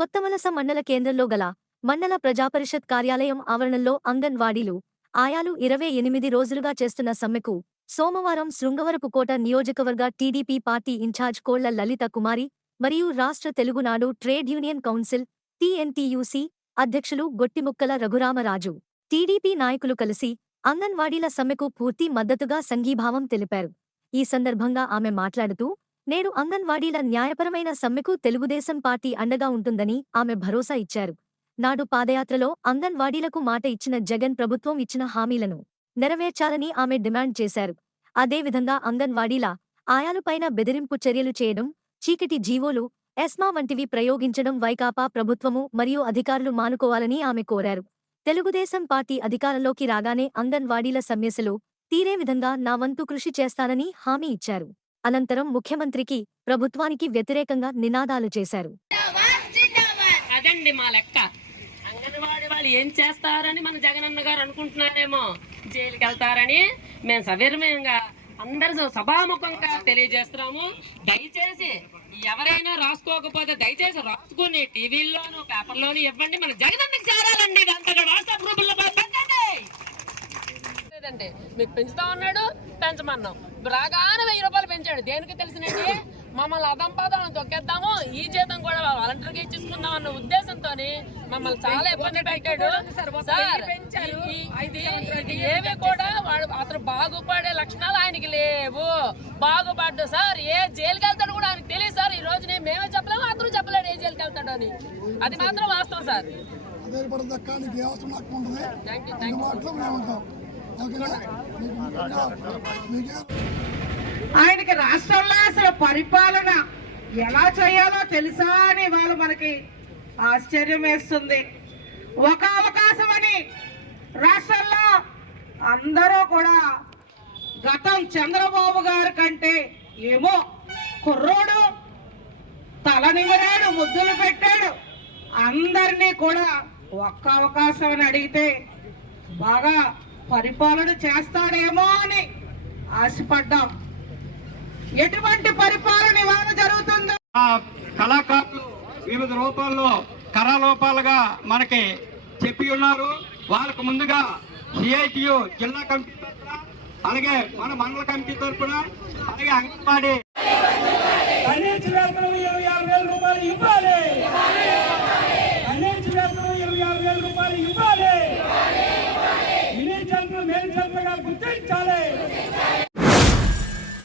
కొత్తవలస మండల కేంద్రంలో గల మండల ప్రజాపరిషత్ కార్యాలయం ఆవరణలో అంగన్వాడీలు ఆయాలు ఇరవై ఎనిమిది రోజులుగా చేస్తున్న సమ్మెకు సోమవారం శృంగవరపుకోట నియోజకవర్గ టీడీపీ పార్టీ ఇన్ఛార్జ్ కోళ్ళ లలిత కుమారి మరియు రాష్ట్ర Telugunadu trade union council TNTUC అధ్యక్షులు గొట్టిముక్కల రఘురామరాజు టీడీపీ నాయకులు కలిసి అంగన్వాడీల సమ్మెకు పూర్తి మద్దతుగా సంఘీభావం తెలిపారు. ఈ సందర్భంగా ఆమె మాట్లాడుతూ నేడు అంగన్వాడీల న్యాయపరమైన సమ్మెకు తెలుగుదేశం పార్టీ అండగా ఉంటుందని ఆమె భరోసా ఇచ్చారు. నాడు పాదయాత్రలో అంగన్వాడీలకు మాట ఇచ్చిన జగన్ ప్రభుత్వం ఇచ్చిన హామీలను నెరవేర్చాలని ఆమె డిమాండ్ చేశారు. అదేవిధంగా అంగన్వాడీల ఆయాలపైన బెదిరింపు చర్యలు చేయడం చీకటి జీవోలు ఎస్మా వంటివి ప్రయోగించడం వైకాపా ప్రభుత్వము మరియు అధికారులు మానుకోవాలని ఆమె కోరారు. తెలుగుదేశం పార్టీ అధికారంలోకి రాగానే అంగన్వాడీల సమస్యలు తీరే విధంగా నా వంతు కృషి చేస్తానని హామీ ఇచ్చారు. అనంతరం ముఖ్యమంత్రికి ప్రభుత్వానికి వ్యతిరేకంగా నినాదాలు చేశారు. అదండి మా లెక్క. అంగన్వాడి వాళ్ళు ఏం చేస్తారని మన జగనన్న గారు అనుకుంటున్నారేమో. జైలుకి వెళ్తారని మేము సవిరమయంగా అందరూ సభాముఖంగా తెలియజేస్తున్నాము. దయచేసి ఎవరైనా రాసుకోకపోతే దయచేసి రాసుకుని టీవీల్లోను పేపర్లోను ఇవ్వండి. మన జగనన్నకి చేరాలండి. అంతగా వాట్సాప్ గ్రూపుల్లో లేదండి మీకు పెంచుతా ఉన్నాడు పెంచమన్నాం. రాగానే వెయ్యి రూపాయలు పెంచాడు. దేనికి తెలిసినండి మమ్మల్ని అదం పదం తొక్కేద్దాము ఈ జీతం కూడా వాలంటీర్గా ఇచ్చేసుకుందాం అన్న ఉద్దేశంతో మమ్మల్ని చాలా ఇబ్బంది పెట్టాడు. ఇది ఏవి కూడా వాడు అతను బాగుపడే లక్షణాలు ఆయనకి లేవు. బాగుపడ్డు సార్ ఏ జైలుకి వెళ్తాడు కూడా ఆయనకి తెలియదు సార్. ఈ రోజు నేను మేమే చెప్పలేము అతను చెప్పలేడు ఏ జైలుకి వెళ్తాడు అని. అది మాత్రం వాస్తవం సార్. ఆధారపడదు అక్క నీకు ఏ అవసరం నాకు ఉంటుంది థ్యాంక్ యూ థ్యాంక్ యూ అందుబాటులో మేము ఉంటాం. ఆయనకి రాష్ట్రంలో అసలు పరిపాలన ఎలా చేయాలో తెలుసా అని వాళ్ళు మనకి ఆశ్చర్యం వేస్తుంది. ఒక అవకాశం అని రాష్ట్రంలో అందరూ కూడా గతం చంద్రబాబు గారి కంటే ఏమో కుర్రోడు తల నిమిరాడు ముద్దులు పెట్టాడు. అందరినీ కూడా ఒక్క అవకాశం అని అడిగితే బాగా పరిపాలన చేస్తాడేమో అని ఆశపడ్డాం. ఎటువంటి పరిపాలన ఇవాళ జరుగుతుందో? ఆ కళాకారులు వివిధ రూపాల్లో కళారూపాలుగా మనకి చెప్పి ఉన్నారు. వాళ్ళకు ముందుగా సిఐటియు జిల్లా కమిటీ తరఫున అలాగే మన మండల కమిటీ తరఫున అలాగే అంగన్వాడీ.